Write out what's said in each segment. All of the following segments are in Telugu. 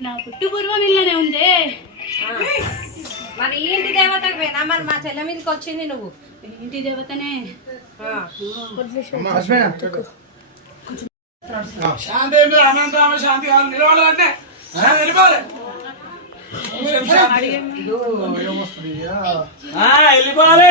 నా పుట్టు పూర్వం ఇల్లనే ఉందే. మరి ఇంటి దేవతకు పోయినా? మరి మా చెల్లె మీదకి వచ్చింది నువ్వు. ఇంటి దేవతనే. ఆ. శాంతి ఏమి అనంతరామ శాంతి కావాలి నిలవాలంటే శాంతి వెళ్ళిపోవాలి. వెళ్ళిపోవాలి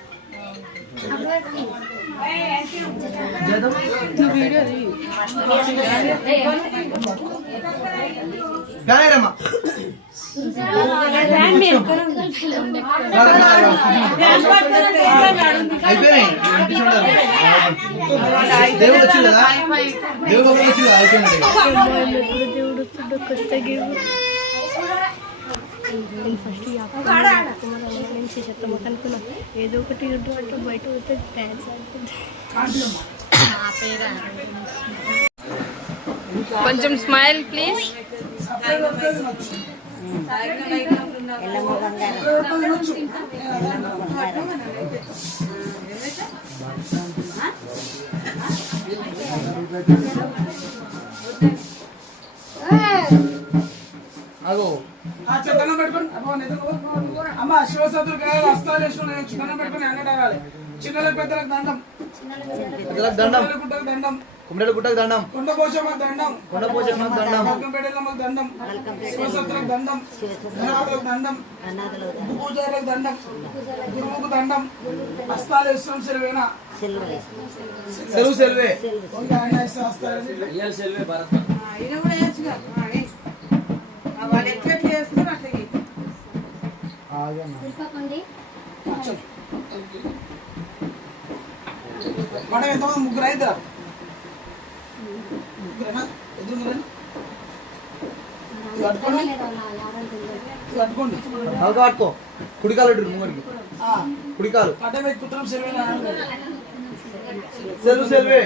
ఎక్కడ పట్టుకురమ్మని ఎవరు? అయిపోయినాయి దేవుడు వచ్చింది కదా? దేవుడు వచ్చింది అయిపోయింది నేను ఫస్ట్ నేను చేసేస్తాం అనుకున్నా ఏదో ఒకటి యూట్యూబ్ బయట పోతే డ్యాన్స్ కొంచెం స్మైల్ ప్లీజ్ ఎల్లమ్మ బంగారం. శివసత్తులు కావాలి హస్తాలు వేసుకుని చిన్న పెట్టుకుని ఎండడాలి చిన్నలకు పెద్దలకు దండం. పెద్దలకు దండం. పెద్దలకు గుట్టలకు దండం. కుమ్మడి గుట్టకు దండం. కొండ పోషమ్మకు దండం. కొండ పోచమ్మకు దండం. మగ్గంపేటలకు దండం. శివసత్తులకు దండం. ధనవాదులకు దండం. ఉప్పు పూజారులకు దండం. గురువుకు దండం. హస్తాలు వేస్తున్నాం సెలవేనా? సెలవు సెలవే. ఆయన సెల్వే. భరత్. ఆయన కూడా వాళ్ళు ఎట్లా చేస్తారు అట్లా. మనం ఎంతమంది ముగ్గురు అవుతారా ముగ్గురేనా? ఎదురు పట్టుకోండి. నలక పట్టుకో. కుడికాలు పెట్టు ముంగడికి ఆ, కుడికాలు. సెలవేనా సెలవు సెలవే.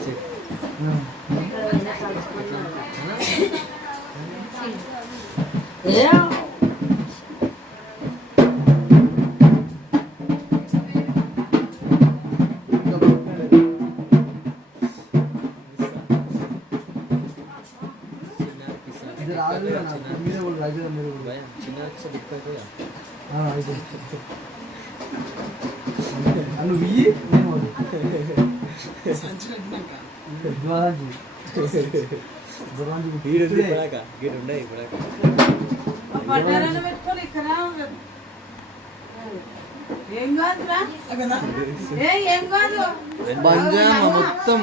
చెయ్యి ఇది రాదు కదా, మీరే కూడా రాజు గారు మీరు కూడా. ఆ, అయిపోయింది. నువ్వు ఇయ్యి, నేను మొత్తం.